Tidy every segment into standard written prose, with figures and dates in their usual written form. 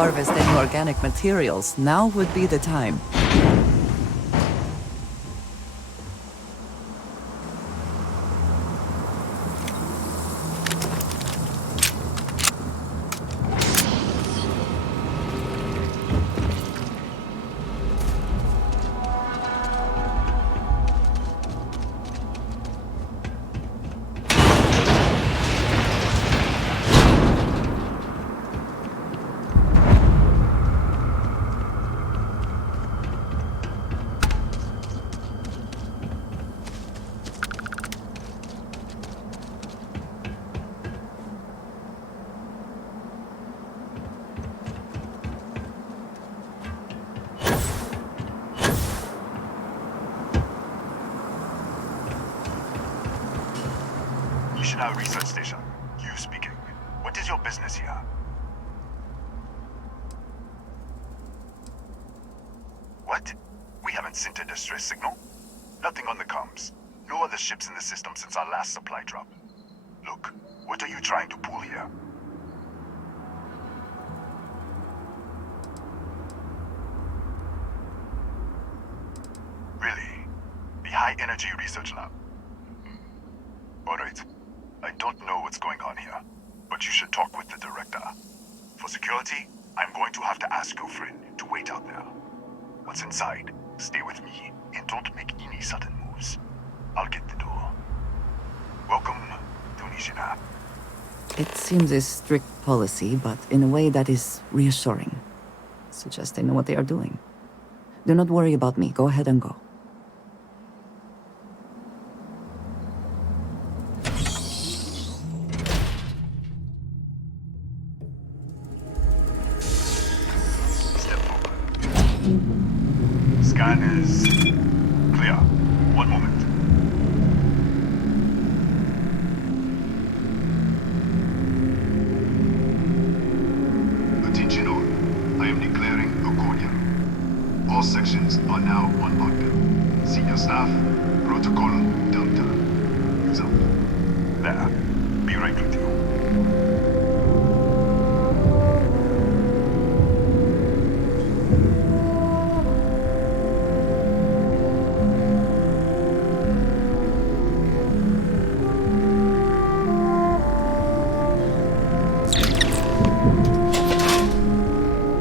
harvest any organic materials, now would be the time. Research station. You speaking. What is your business here? What? We haven't sent a distress signal? Nothing on the comms. No other ships in the system since our last supply drop. Look, what are you trying to pull here? Really? The High Energy Research Lab? Alright. I don't know what's going on here, but you should talk with the director. For security, I'm going to have to ask your friend to wait out there. What's inside, stay with me and don't make any sudden moves. I'll get the door. Welcome to Nishina. It seems a strict policy, but in a way that is reassuring. Suggests they know what they are doing. Do not worry about me. Go ahead and go. Scan is clear. One moment. Attention all. I am declaring a cordial. All sections are now on lockdown. Senior staff, protocol, Delta. Use up. There. Be right with you.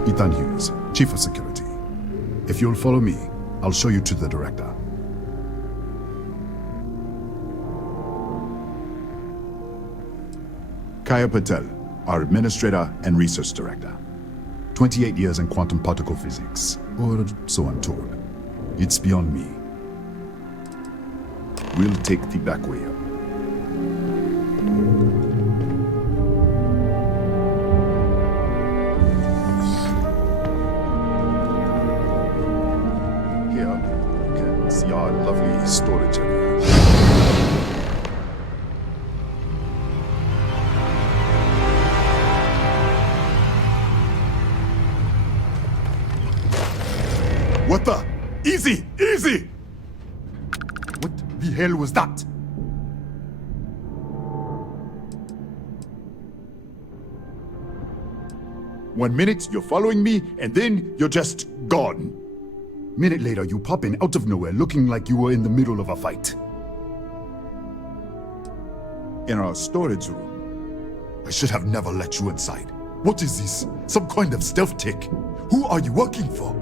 Ethan Hughes, Chief of Security. If you'll follow me, I'll show you to the director. Kaya Patel, our Administrator and Research Director. 28 years in quantum particle physics, or so I'm told. It's beyond me. We'll take the back way up. See our lovely storage area. What the? Easy! Easy! What the hell was that? One minute you're following me, and then you're just gone. Minute later, you pop in out of nowhere looking like you were in the middle of a fight. In our storage room. I should have never let you inside. What is this? Some kind of stealth tech? Who are you working for?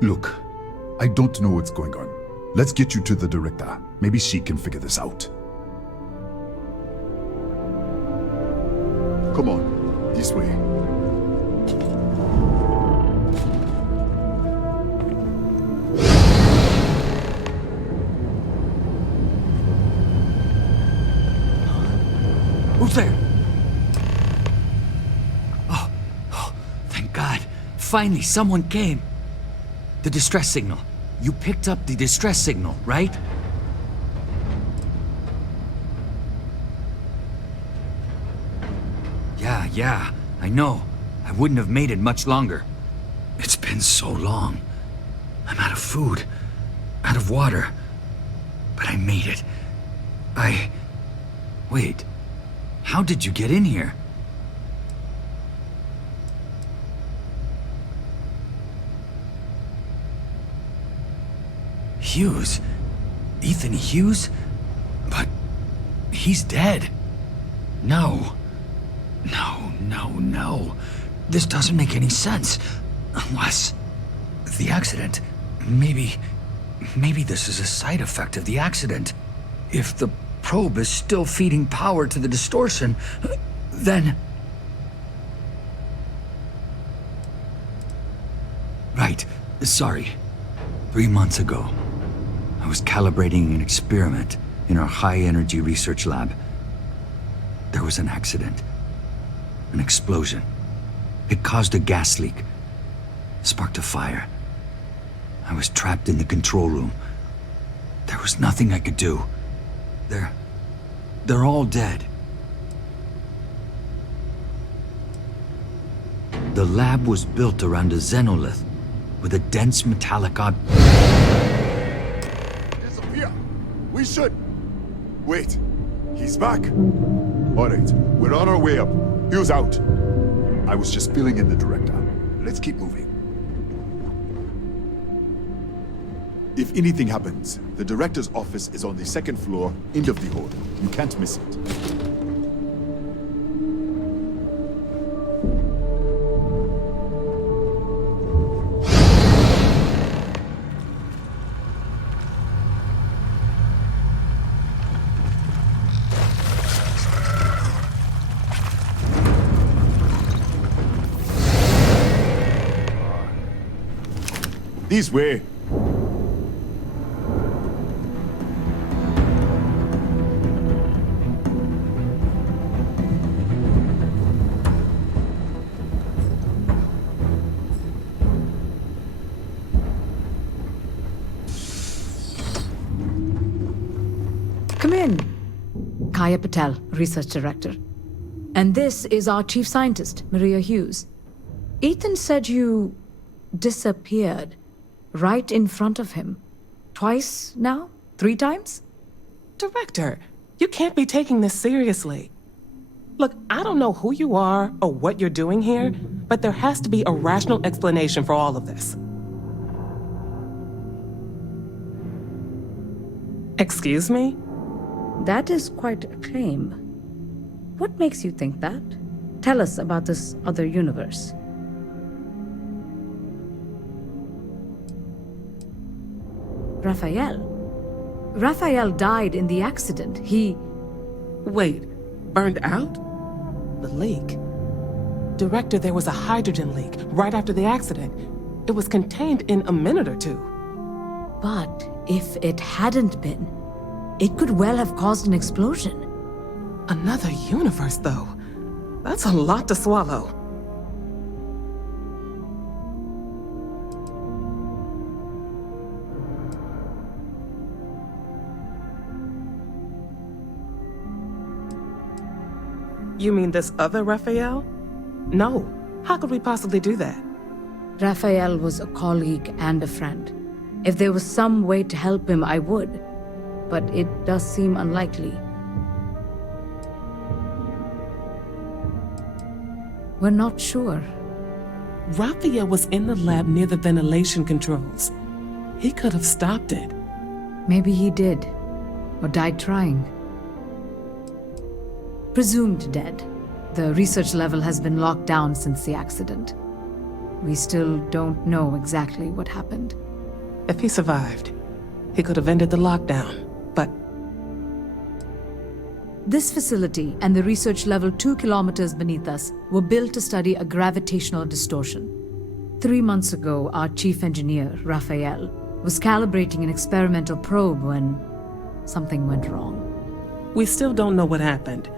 Look, I don't know what's going on. Let's get you to the director. Maybe she can figure this out. Come on, this way. Who's there? Oh, thank God. Finally, someone came. The distress signal. You picked up the distress signal, right? Yeah, I know. I wouldn't have made it much longer. It's been so long. I'm out of food, out of water. But I made it. Wait, how did you get in here? Hughes? Ethan Hughes? But he's dead. No. No. This doesn't make any sense. Unless the accident. Maybe this is a side effect of the accident. If the probe is still feeding power to the distortion, then... Right. Sorry. 3 months ago, I was calibrating an experiment in our high-energy research lab. There was an accident. An explosion. It caused a gas leak. Sparked a fire. I was trapped in the control room. There was nothing I could do. They're all dead. The lab was built around a xenolith with a dense metallic object. Disappear! We should... Wait. He's back. Alright, we're on our way up. Hughes out. I was just filling in the director. Let's keep moving. If anything happens, the director's office is on the second floor, end of the hall. You can't miss it. This way. Come in. Kaya Patel, Research Director. And this is our Chief Scientist, Maria Hughes. Ethan said you disappeared right in front of him. Twice now? 3 times? Director, you can't be taking this seriously. Look, I don't know who you are or what you're doing here, but there has to be a rational explanation for all of this. Excuse me? That is quite a claim. What makes you think that? Tell us about this other universe. Raphael. Raphael died in the accident. Wait, burned out? The leak. Director, there was a hydrogen leak right after the accident. It was contained in a minute or 2. But if it hadn't been, it could well have caused an explosion. Another universe, though. That's a lot to swallow. You mean this other Raphael? No. How could we possibly do that? Raphael was a colleague and a friend. If there was some way to help him, I would. But it does seem unlikely. We're not sure. Raphael was in the lab near the ventilation controls. He could have stopped it. Maybe he did. Or died trying. Presumed dead. The research level has been locked down since the accident. We still don't know exactly what happened. If he survived, he could have ended the lockdown, but... This facility and the research level 2 kilometers beneath us were built to study a gravitational distortion. 3 months ago, our chief engineer, Raphael, was calibrating an experimental probe when something went wrong. We still don't know what happened.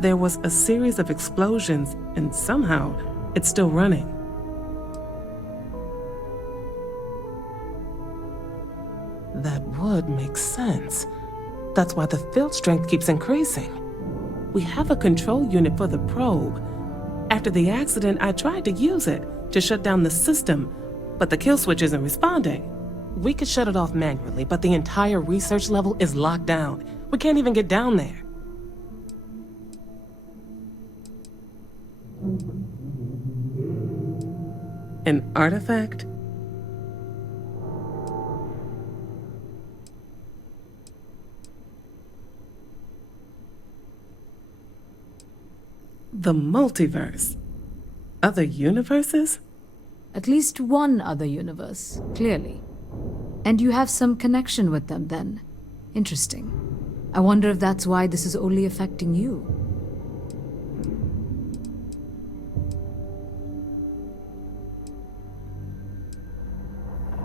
There was a series of explosions, and somehow, it's still running. That would make sense. That's why the field strength keeps increasing. We have a control unit for the probe. After the accident, I tried to use it to shut down the system, but the kill switch isn't responding. We could shut it off manually, but the entire research level is locked down. We can't even get down there. An artifact? The multiverse? Other universes? At least one other universe, clearly. And you have some connection with them then. Interesting. I wonder if that's why this is only affecting you.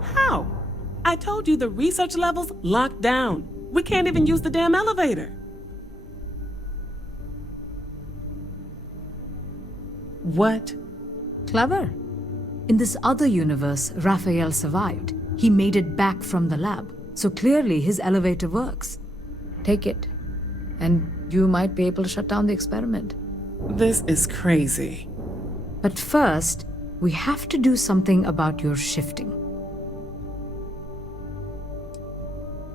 How? I told you the research level's locked down. We can't even use the damn elevator. What? Clever. In this other universe, Raphael survived. He made it back from the lab, so clearly his elevator works. Take it, and you might be able to shut down the experiment. This is crazy. But first, we have to do something about your shifting.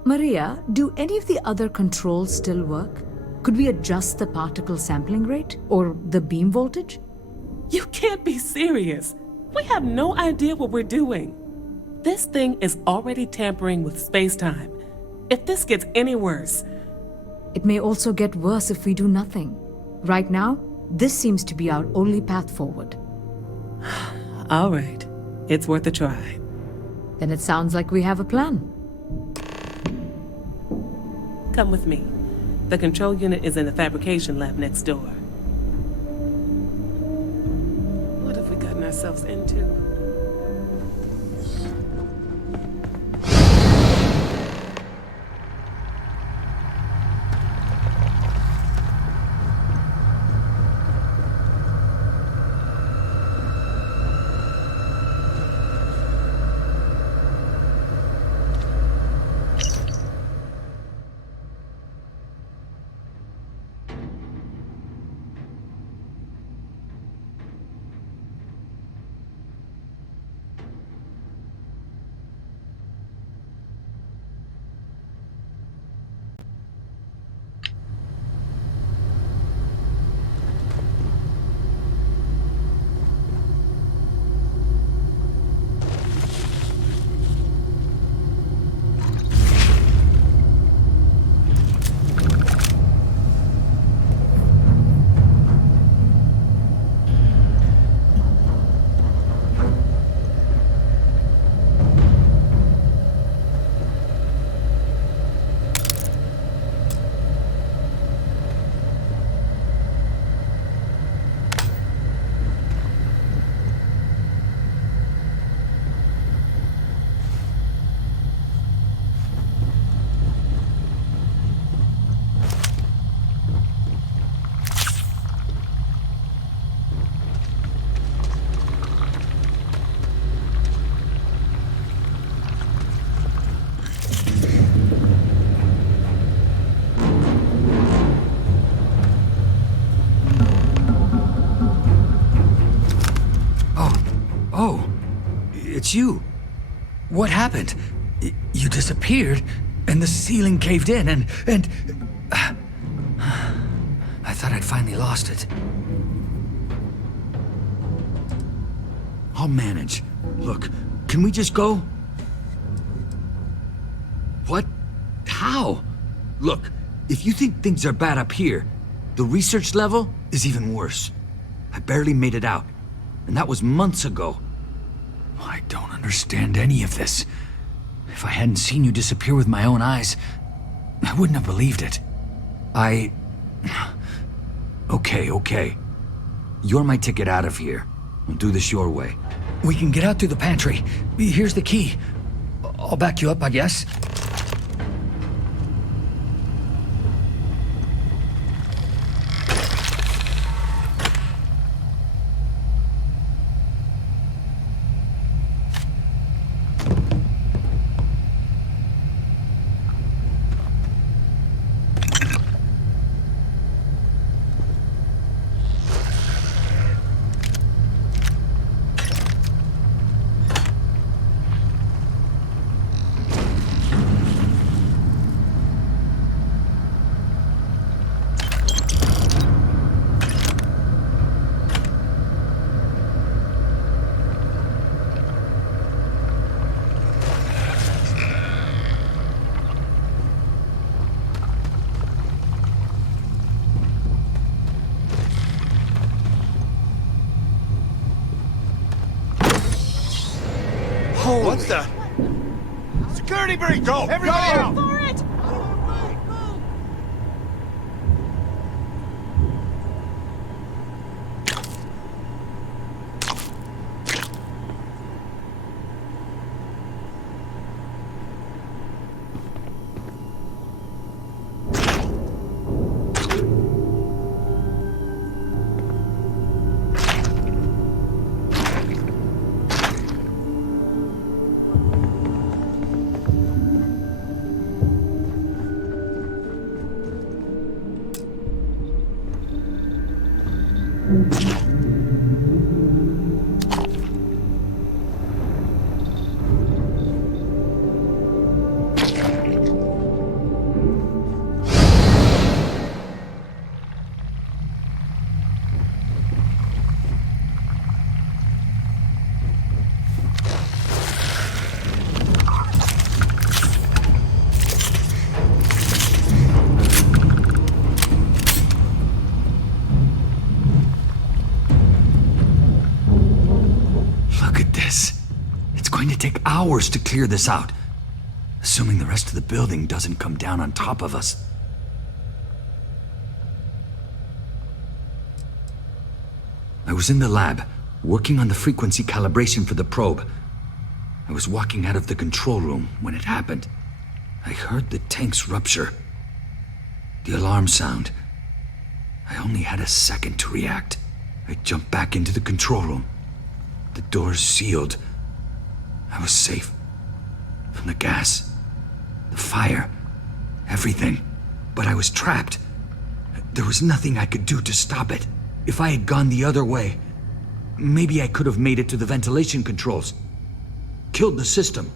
Maria, do any of the other controls still work? Could we adjust the particle sampling rate or the beam voltage? You can't be serious. We have no idea what we're doing. This thing is already tampering with space-time. If this gets any worse... It may also get worse if we do nothing. Right now, this seems to be our only path forward. All right. It's worth a try. Then it sounds like we have a plan. Come with me. The control unit is in the fabrication lab next door. What have we gotten ourselves into? It's you. What happened? You disappeared, and the ceiling caved in, and... I thought I'd finally lost it. I'll manage. Look, can we just go? What? How? Look, if you think things are bad up here, the research level is even worse. I barely made it out, and that was months ago. I don't understand any of this. If I hadn't seen you disappear with my own eyes, I wouldn't have believed it. Okay. You're my ticket out of here. I'll do this your way. We can get out through the pantry. Here's the key. I'll back you up, I guess. What the? Security breach! Go! Everybody out! For it! Look at this. It's going to take hours to clear this out. Assuming the rest of the building doesn't come down on top of us. I was in the lab, working on the frequency calibration for the probe. I was walking out of the control room when it happened. I heard the tanks rupture. The alarm sound. I only had a second to react. I jumped back into the control room. The doors sealed. I was safe. From the gas, the fire, everything. But I was trapped. There was nothing I could do to stop it. If I had gone the other way, maybe I could have made it to the ventilation controls. Killed the system.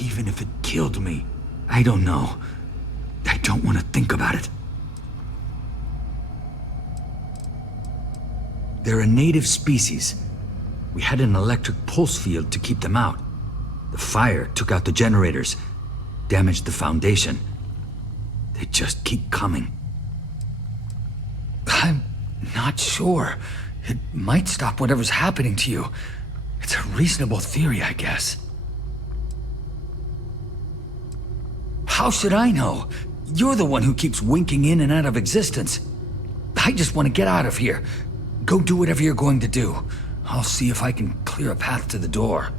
Even if it killed me, I don't know. I don't want to think about it. They're a native species. We had an electric pulse field to keep them out. The fire took out the generators, damaged the foundation. They just keep coming. I'm not sure. It might stop whatever's happening to you. It's a reasonable theory, I guess. How should I know? You're the one who keeps winking in and out of existence. I just want to get out of here. Go do whatever you're going to do. I'll see if I can clear a path to the door.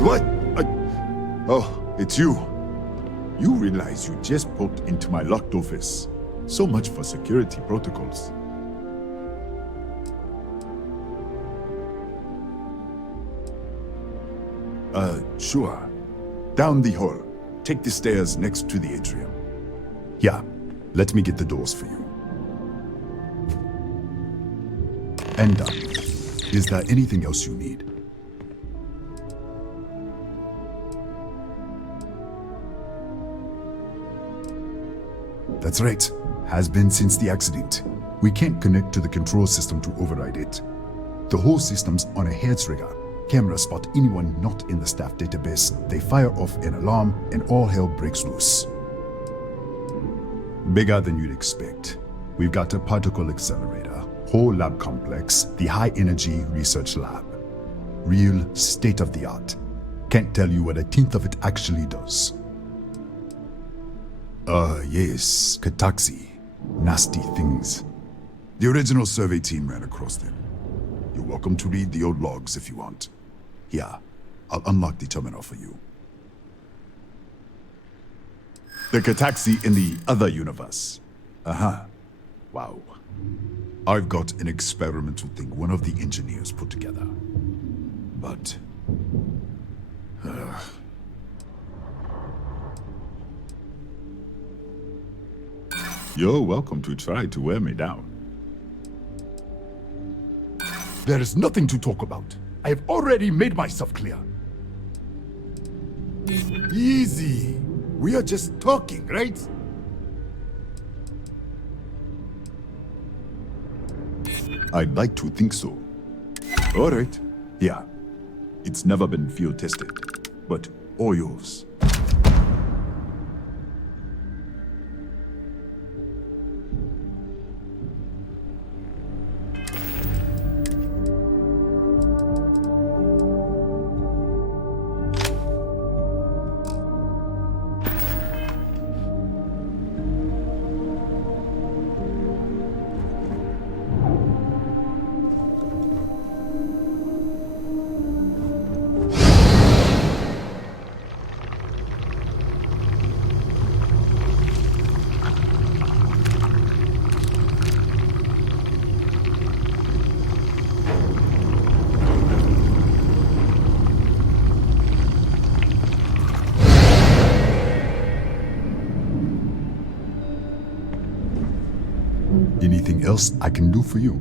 What? Oh, it's you. You realize you just poked into my locked office. So much for security protocols. Sure. Down the hall. Take the stairs next to the atrium. Yeah, let me get the doors for you. And done. Is there anything else you need? That's right. Has been since the accident. We can't connect to the control system to override it. The whole system's on a hair trigger. Cameras spot anyone not in the staff database. They fire off an alarm and all hell breaks loose. Bigger than you'd expect. We've got a particle accelerator, whole lab complex, the high energy research lab. Real state of the art. Can't tell you what a tenth of it actually does. Yes, Kataxi. Nasty things. The original survey team ran across them. You're welcome to read the old logs if you want. Here, I'll unlock the terminal for you. The Kataxi in the other universe. Wow. I've got an experimental thing one of the engineers put together. But... You're welcome to try to wear me down. There is nothing to talk about. I have already made myself clear. Easy. We are just talking, right? I'd like to think so. All right. Yeah. It's never been field tested, but all yours. Anything else I can do for you?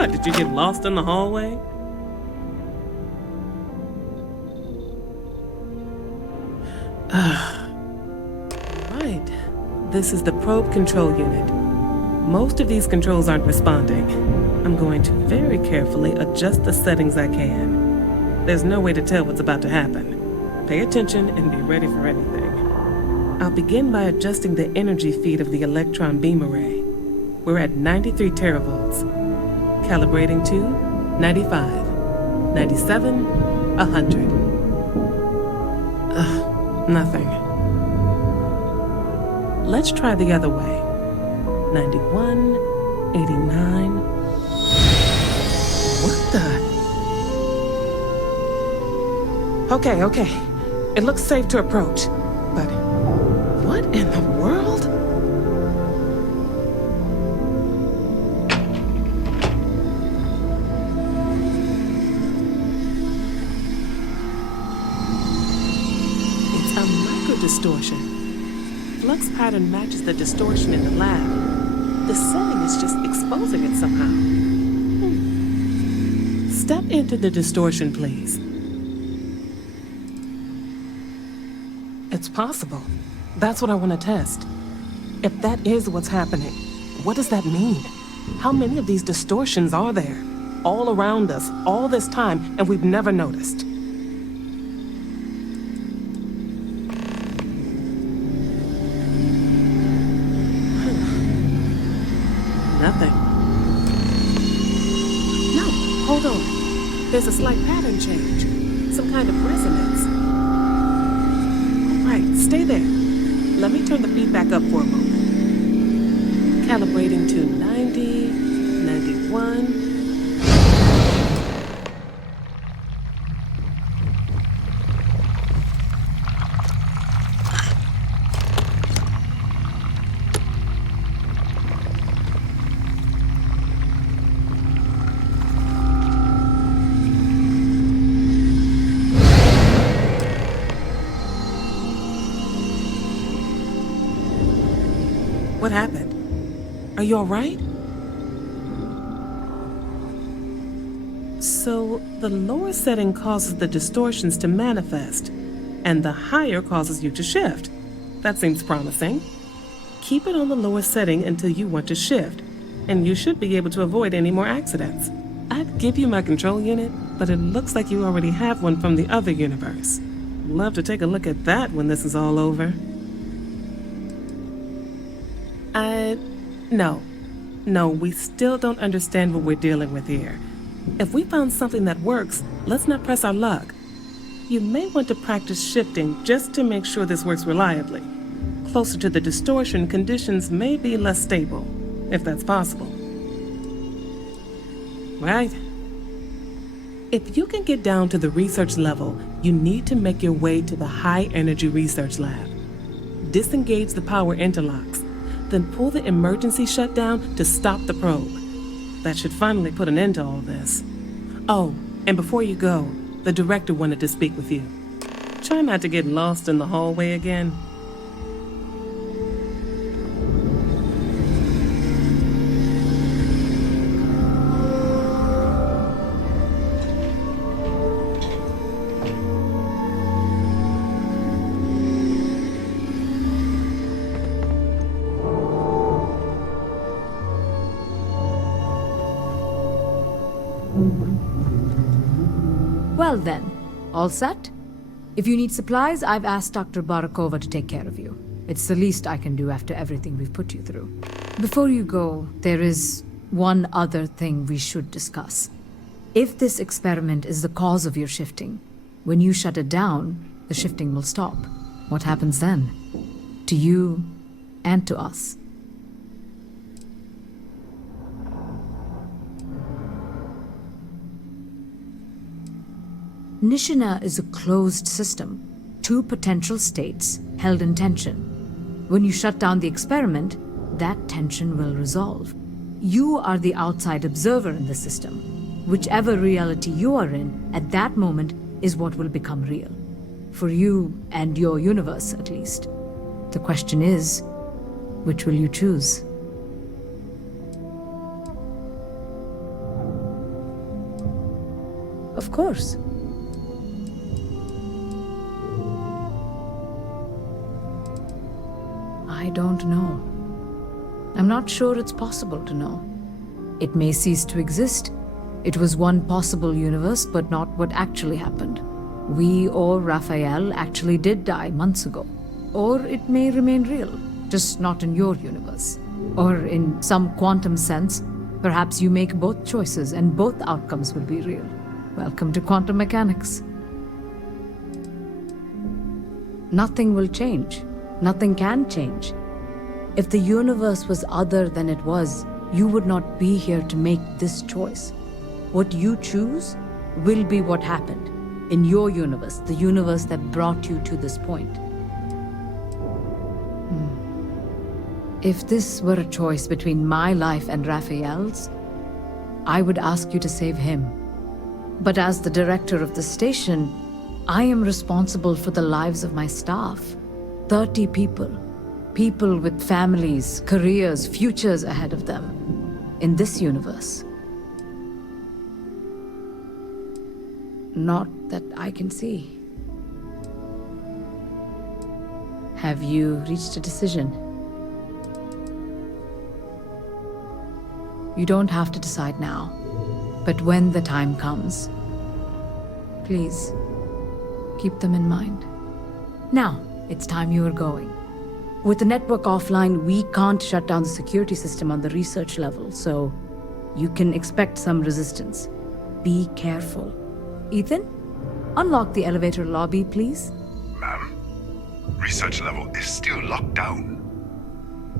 What, did you get lost in the hallway? Right. This is the probe control unit. Most of these controls aren't responding. I'm going to very carefully adjust the settings I can. There's no way to tell what's about to happen. Pay attention and be ready for anything. I'll begin by adjusting the energy feed of the electron beam array. We're at 93 teravolts. Calibrating to 95, 97, 100. Nothing. Let's try the other way. 91, 89. What the? Okay. It looks safe to approach. But what in the world? distortion. Flux pattern matches the distortion in the lab. The setting is just exposing it somehow. Step into the distortion, please. It's possible. That's what I want to test. If that is what's happening, what does that mean? How many of these distortions are there? All around us, all this time, and we've never noticed. Nothing. No, hold on. There's a slight pattern change. Some kind of resonance. All right, stay there. Let me turn the feedback up for a moment. Calibrating to 90, 91. What happened? Are you all right? So, the lower setting causes the distortions to manifest, and the higher causes you to shift. That seems promising. Keep it on the lower setting until you want to shift, and you should be able to avoid any more accidents. I'd give you my control unit, but it looks like you already have one from the other universe. Love to take a look at that when this is all over. No, we still don't understand what we're dealing with here. If we found something that works, let's not press our luck. You may want to practice shifting just to make sure this works reliably. Closer to the distortion, conditions may be less stable, if that's possible. Right? If you can get down to the research level, you need to make your way to the high-energy research lab. Disengage the power interlocks. Then pull the emergency shutdown to stop the probe. That should finally put an end to all this. Oh, and before you go, the director wanted to speak with you. Try not to get lost in the hallway again. Well then, all set? If you need supplies, I've asked Dr. Barakova to take care of you. It's the least I can do after everything we've put you through. Before you go, there is one other thing we should discuss. If this experiment is the cause of your shifting, when you shut it down, the shifting will stop. What happens then? To you and to us. Nishina is a closed system, 2 potential states held in tension. When you shut down the experiment, that tension will resolve. You are the outside observer in the system. Whichever reality you are in, at that moment, is what will become real. For you and your universe, at least. The question is, which will you choose? Of course. I don't know. I'm not sure it's possible to know. It may cease to exist. It was one possible universe, but not what actually happened. We or Raphael actually did die months ago. Or it may remain real, just not in your universe. Or in some quantum sense, perhaps you make both choices and both outcomes will be real. Welcome to quantum mechanics. Nothing will change. Nothing can change. If the universe was other than it was, you would not be here to make this choice. What you choose will be what happened in your universe, the universe that brought you to this point. If this were a choice between my life and Raphael's, I would ask you to save him. But as the director of the station, I am responsible for the lives of my staff. 30 people. People with families, careers, futures ahead of them. In this universe. Not that I can see. Have you reached a decision? You don't have to decide now, but when the time comes, please keep them in mind. Now, it's time you are going. With the network offline, we can't shut down the security system on the research level, so you can expect some resistance. Be careful. Ethan, unlock the elevator lobby, please. Ma'am? Research level is still locked down.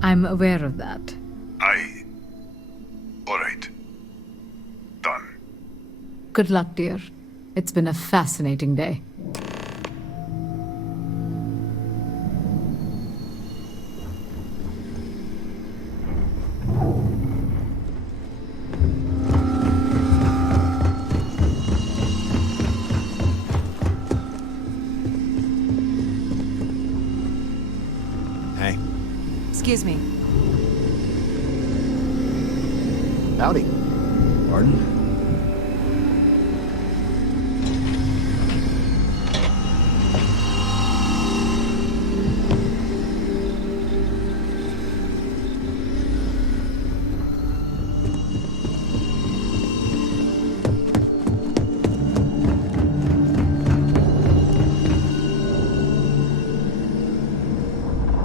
I'm aware of that. Alright. Done. Good luck, dear. It's been a fascinating day. Hey. Excuse me. Howdy. Pardon?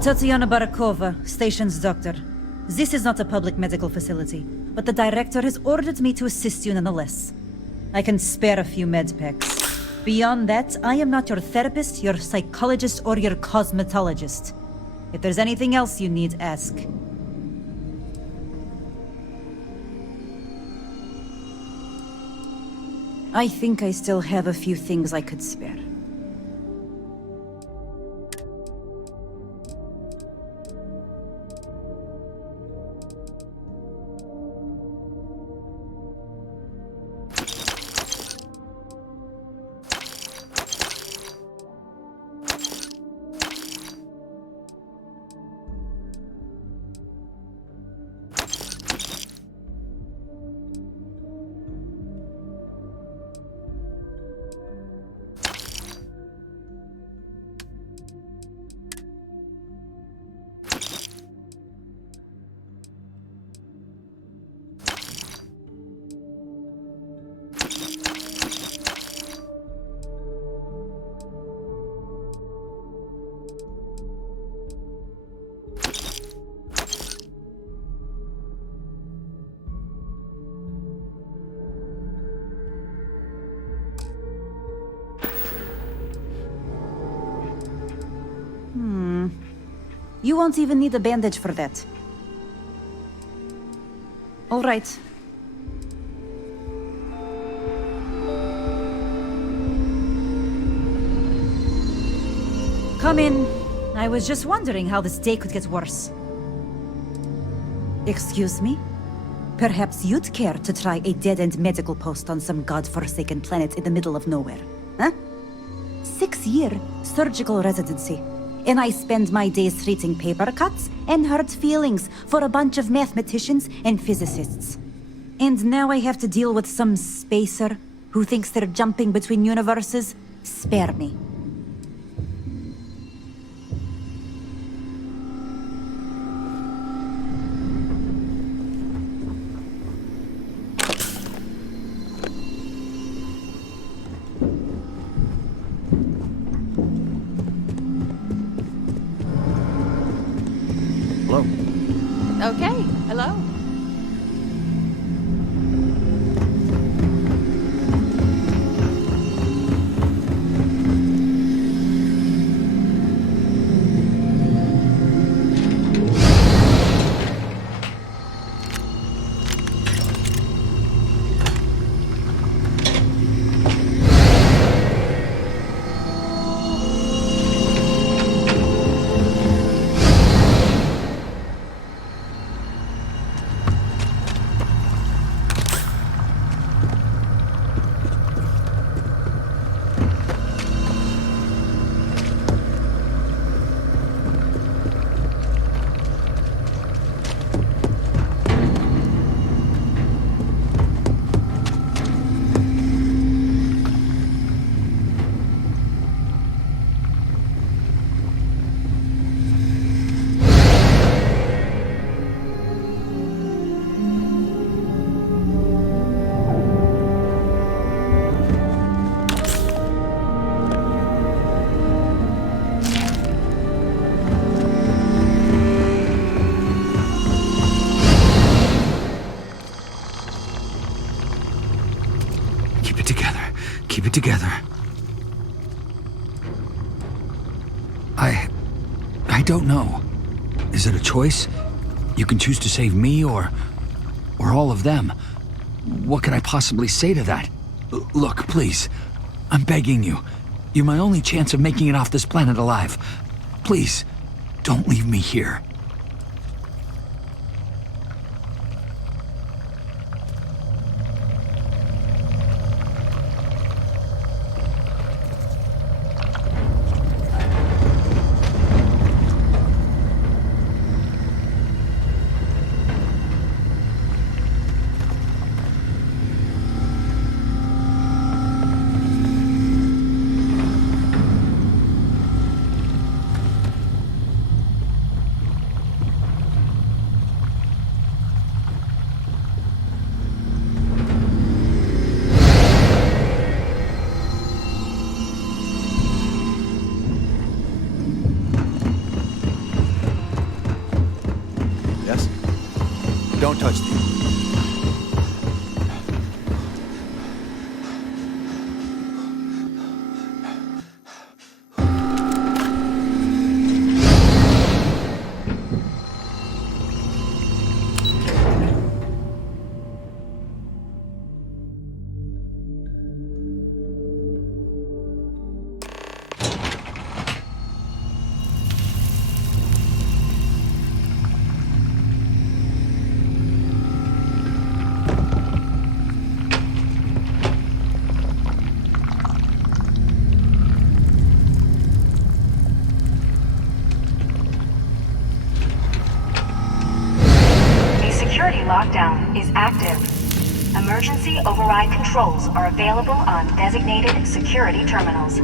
Tatiana Barakova, station's doctor. This is not a public medical facility, but the director has ordered me to assist you nonetheless. I can spare a few med packs. Beyond that, I am not your therapist, your psychologist, or your cosmetologist. If there's anything else you need, ask. I think I still have a few things I could spare. You won't even need a bandage for that. All right. Come in. I was just wondering how this day could get worse. Excuse me? Perhaps you'd care to try a dead-end medical post on some godforsaken planet in the middle of nowhere, huh? 6-year surgical residency. And I spend my days treating paper cuts and hurt feelings for a bunch of mathematicians and physicists. And now I have to deal with some spacer who thinks they're jumping between universes? Spare me. Hello. Okay, hello. I don't know. Is it a choice? You can choose to save me or all of them. What can I possibly say to that? Look, please. I'm begging you. You're my only chance of making it off this planet alive. Please, don't leave me here. Yes? Don't touch the... Security lockdown is active. Emergency override controls are available on designated security terminals.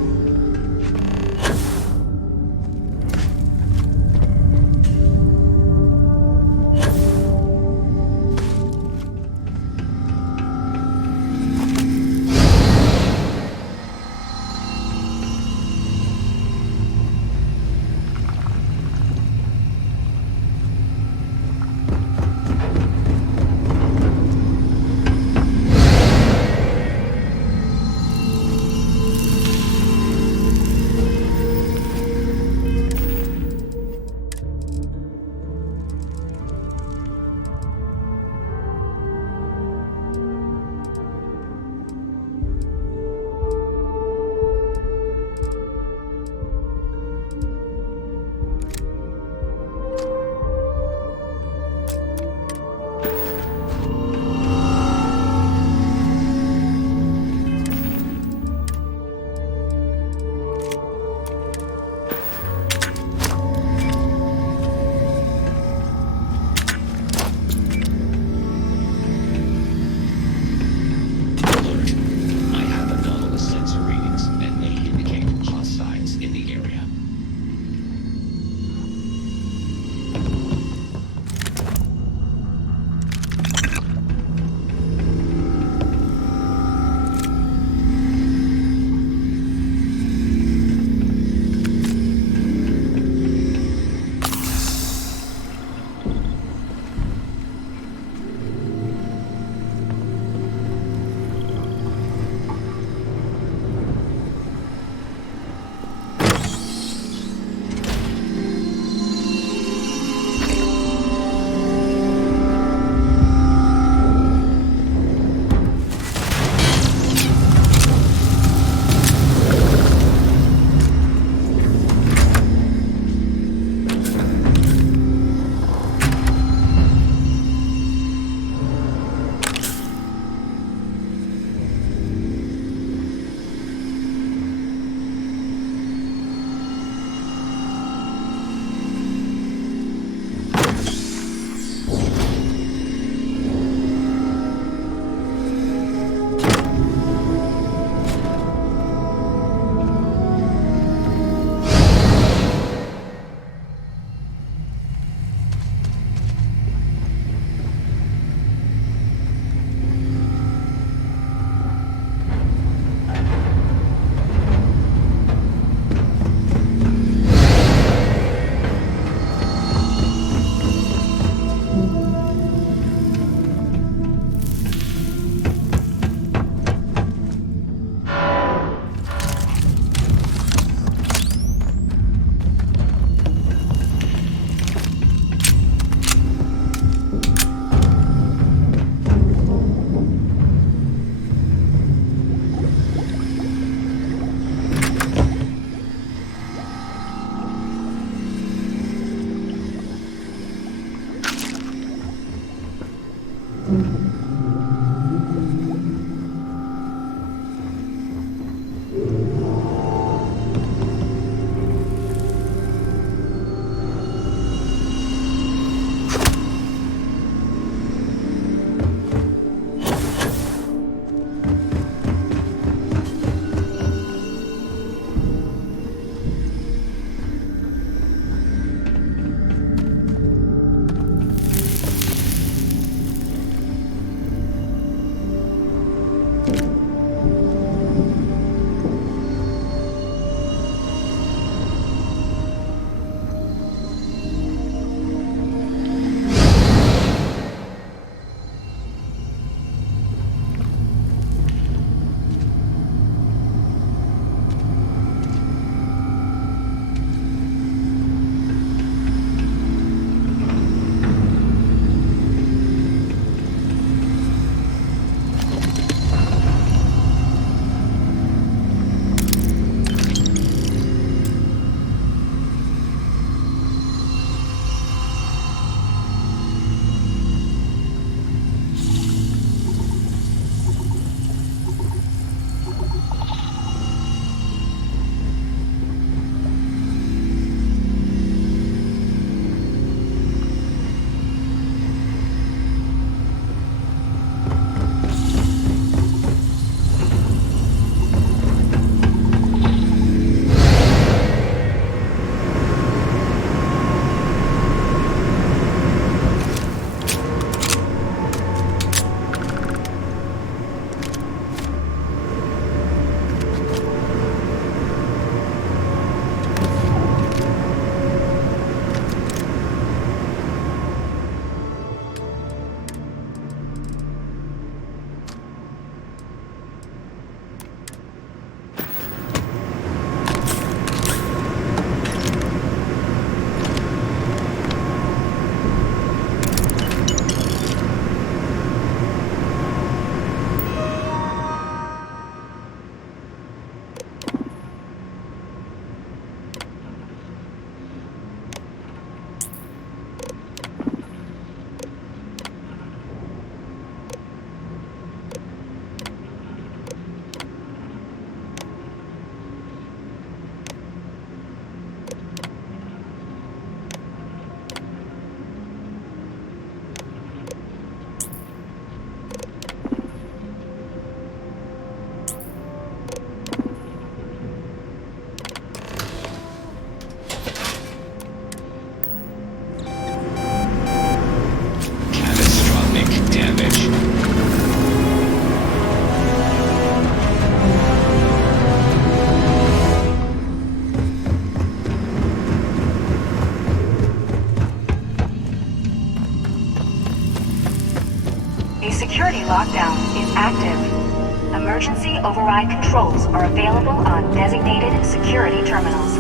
Security lockdown is active. Emergency override controls are available on designated security terminals.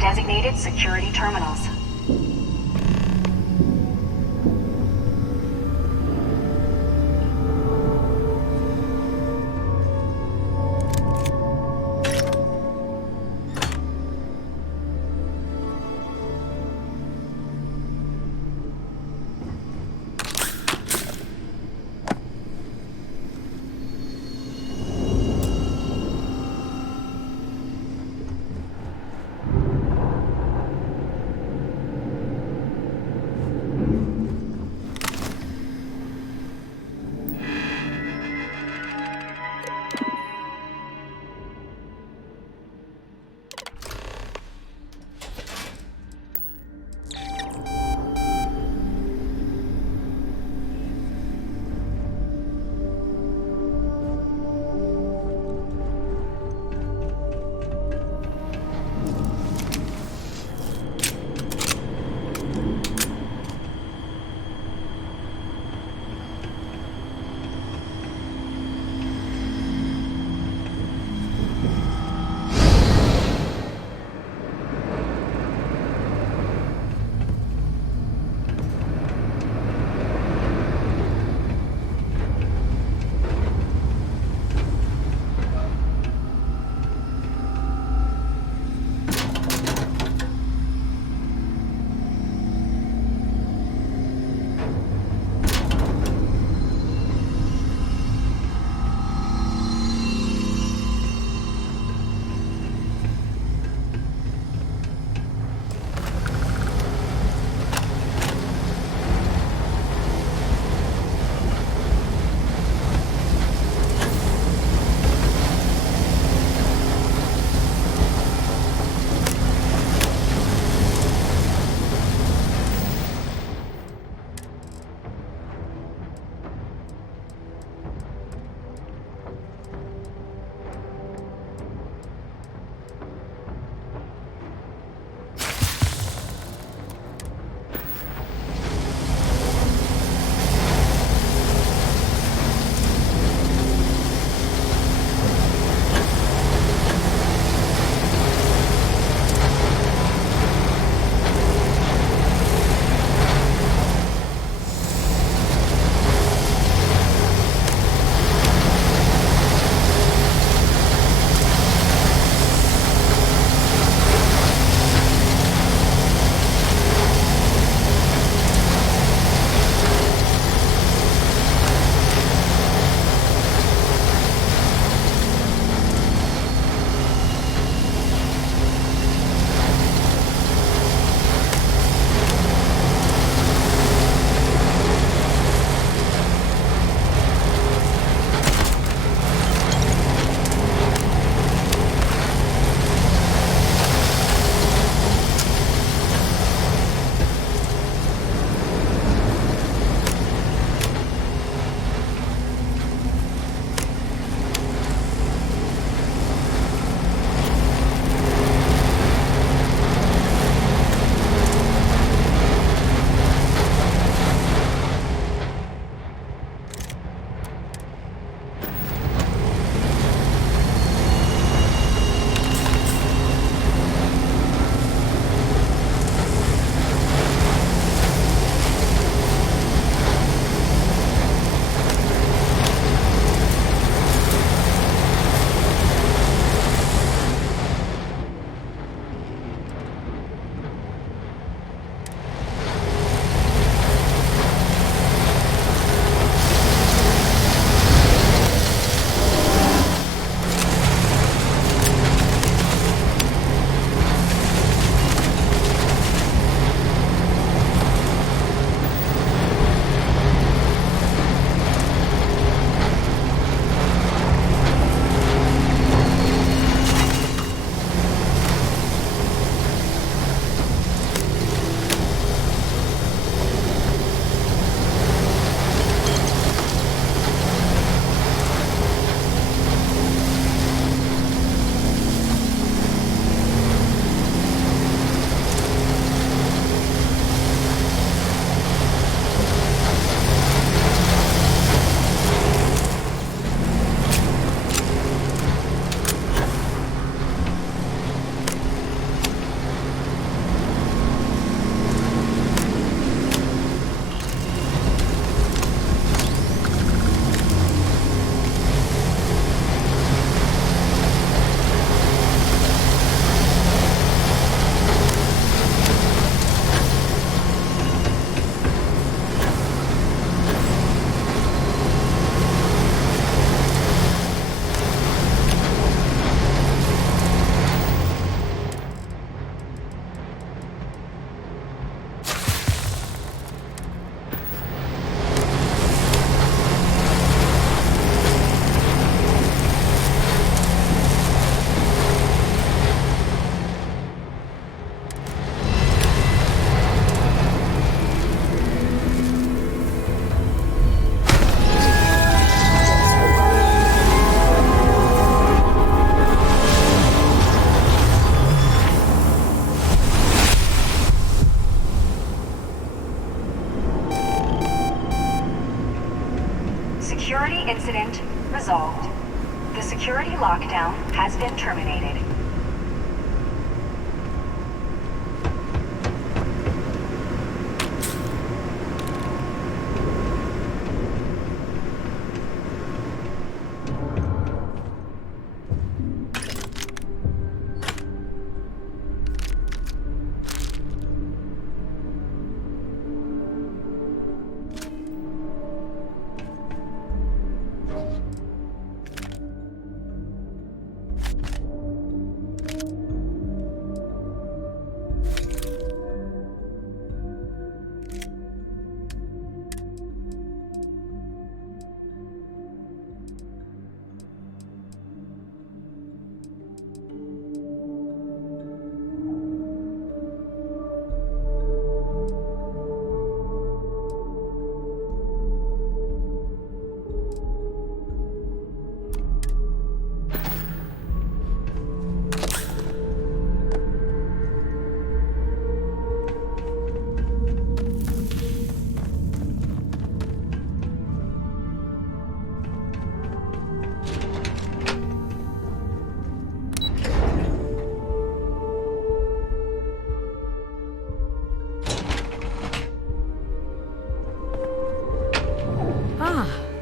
designated security terminals. Security incident resolved. The security lockdown has been terminated.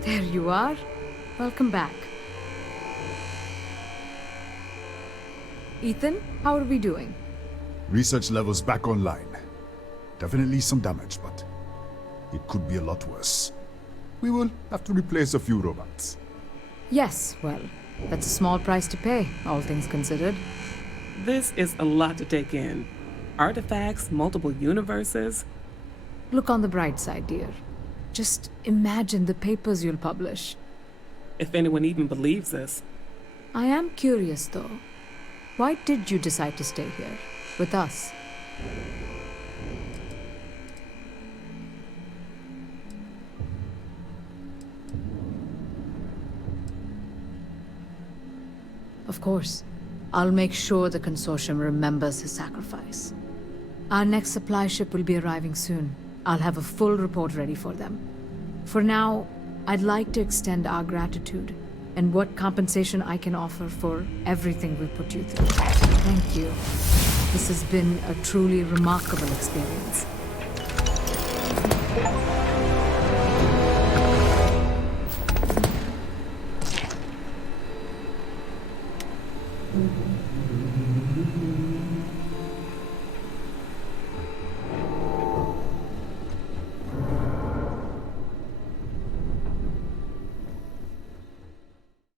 There you are. Welcome back. Ethan, how are we doing? Research levels back online. Definitely some damage, but it could be a lot worse. We will have to replace a few robots. Yes, well, that's a small price to pay, all things considered. This is a lot to take in. Artifacts, multiple universes. Look on the bright side, dear. Just imagine the papers you'll publish. If anyone even believes this. I am curious, though. Why did you decide to stay here, with us? Of course. I'll make sure the consortium remembers his sacrifice. Our next supply ship will be arriving soon. I'll have a full report ready for them. For now, I'd like to extend our gratitude and what compensation I can offer for everything we put you through. Thank you. This has been a truly remarkable experience.